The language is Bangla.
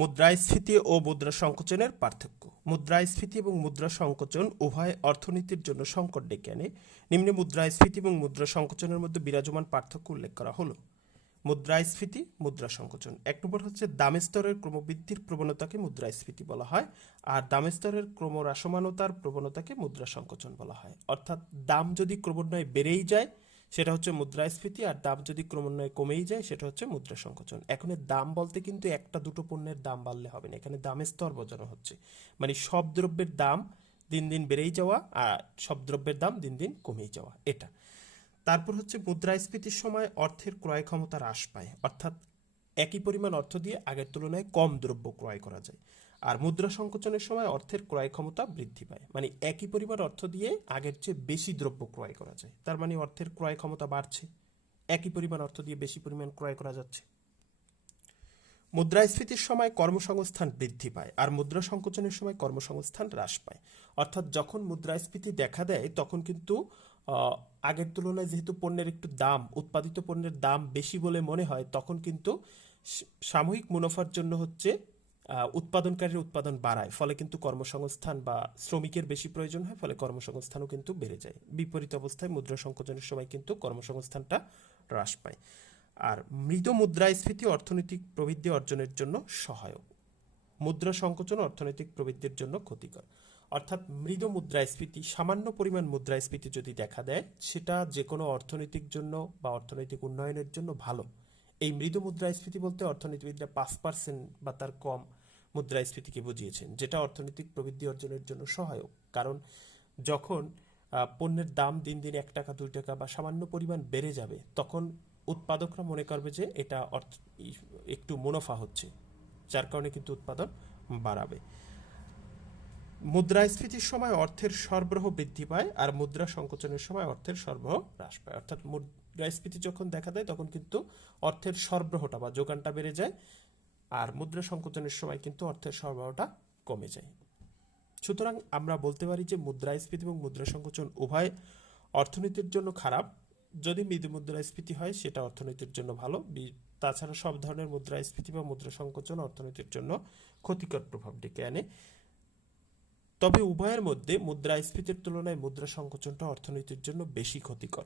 মুদ্রাস্ফীতি ও মুদ্রা সংকোচনের পার্থক্য। মুদ্রাস্ফীতি এবং মুদ্রা সংকোচন উভয় অর্থনীতির জন্য সংকট ডেকে আনে। নিম্নে মুদ্রাস্ফীতি এবং মুদ্রা সংকোচনের মধ্যে বিরাজমান পার্থক্য উল্লেখ করা হলো। মুদ্রাস্ফীতি, মুদ্রা সংকোচন। এক নম্বর হচ্ছে দামের স্তরের ক্রমবৃদ্ধির প্রবণতাকে মুদ্রাস্ফীতি বলা হয়, আর দামের স্তরের ক্রমহ্রাসমানতার প্রবণতাকে মুদ্রা সংকোচন বলা হয়। অর্থাৎ দাম যদি ক্রমান্বয়ে বেড়েই যায় সেটা হচ্ছে মুদ্রাস্ফীতি, আর দাম যদি ক্রমান্বয়ে কমেই যায়, সেটা হচ্ছে মুদ্রা সংকোচন। এখন দাম বলতে কিন্তু একটা দুটো পণ্যের দাম বাড়লে হবে না। এখানে দামের স্তর বোঝানো হচ্ছে। মানে সব দ্রব্যের দাম দিন দিন বেড়েই যাওয়া, আর সব দ্রব্যের দাম দিন দিন কমেই যাওয়া। এটা। তারপর হচ্ছে মুদ্রাস্ফীতির সময় অর্থের ক্রয় ক্ষমতা হ্রাস পায়। অর্থাৎ একই পরিমাণ অর্থ দিয়ে আগের তুলনায় কম দ্রব্য ক্রয় করা যায়। আর মুদ্রা সংকোচনের সময় অর্থের ক্রয় ক্ষমতা বৃদ্ধি পায়। মানে একই পরিমাণ অর্থ দিয়ে আগের চেয়ে বেশি দ্রব্য ক্রয় করা যায়। তার মানে অর্থের ক্রয় ক্ষমতা বাড়ছে। একই পরিমাণ অর্থ দিয়ে বেশি পরিমাণ ক্রয় করা যাচ্ছে। মুদ্রাস্ফীতির সময় কর্মসংস্থান বৃদ্ধি পায় আর মুদ্রা সংকোচনের সময় কর্মসংস্থান হ্রাস পায়। অর্থাৎ যখন মুদ্রাস্ফীতি দেখা দেয়, তখন কিন্তু আগের তুলনায় যেহেতু পণ্যের একটু দাম, উৎপাদিত পণ্যের দাম বেশি বলে মনে হয়, তখন কিন্তু সাময়িক মুনাফার জন্য হচ্ছে উৎপাদনকারীর উৎপাদন বাড়ায়, ফলে কিন্তু কর্মসংস্থান বা শ্রমিকের বেশি প্রয়োজন হয়, ফলে কর্মসংস্থানও কিন্তু বেড়ে যায়। বিপরীত অবস্থায় মুদ্রা সংকোচনের সময় কিন্তু কর্মসংস্থানটা হ্রাস পায়। আর মৃদ মুদ্রাস্ফীতি অর্থনৈতিক প্রবৃদ্ধি অর্জনের জন্য সহায়ক। মুদ্রা সংকোচন অর্থনৈতিক প্রবৃদ্ধির জন্য ক্ষতিকর। অর্থাৎ মৃদ মুদ্রাস্ফীতি, সামান্য পরিমাণ মুদ্রাস্ফীতি যদি দেখা দেয়, সেটা যে কোনো অর্থনৈতিক জন্য বা অর্থনৈতিক উন্নয়নের জন্য ভালো। এই মৃদু মুদ্রাস্ফীতি বলতে অর্থনীতিবিদরা পাঁচ পার্সেন্ট বা তার কম মুদ্রাস্ফীতিকে বুঝিয়েছেন, যেটা অর্থনৈতিক প্রবৃদ্ধি অর্জনের জন্য সহায়ক। কারণ যখন পণ্যের দাম দিন দিন এক টাকা, দুই টাকা বা সামান্য পরিমাণ বেড়ে যাবে, তখন উৎপাদকরা মনে করবে যে এটা অর্থ, একটু মুনাফা হচ্ছে, যার কারণে কিন্তু উৎপাদন বাড়াবে। মুদ্রাস্ফীতির সময় অর্থের সরবরাহ বৃদ্ধি পায় আর মুদ্রা সংকোচনের সময় অর্থের সরবরাহ হ্রাস পায়। অর্থাৎ মুদ্রাস্ফীতি যখন দেখা দেয়, তখন কিন্তু অর্থের সরবরাহটা বা যোগানটা বেড়ে যায়। আর মুদ্রা সংকোচনের সময় কিন্তু অর্থের সরবরাহটা কমে যায়। সুতরাং আমরা বলতে পারি যে মুদ্রাস্ফীতি এবং মুদ্রা সংকোচন উভয় অর্থনীতির জন্য খারাপ। যদি মৃদু মুদ্রাস্ফীতি হয়, সেটা অর্থনীতির জন্য ভালো। তাছাড়া সব ধরনের মুদ্রাস্ফীতি বা মুদ্রা সংকোচন অর্থনীতির জন্য ক্ষতিকর প্রভাব ডেকে আনে। তবে উভয়ের মধ্যে মুদ্রাস্ফীতির তুলনায় মুদ্রা সংকোচনটা অর্থনীতির জন্য বেশি ক্ষতিকর।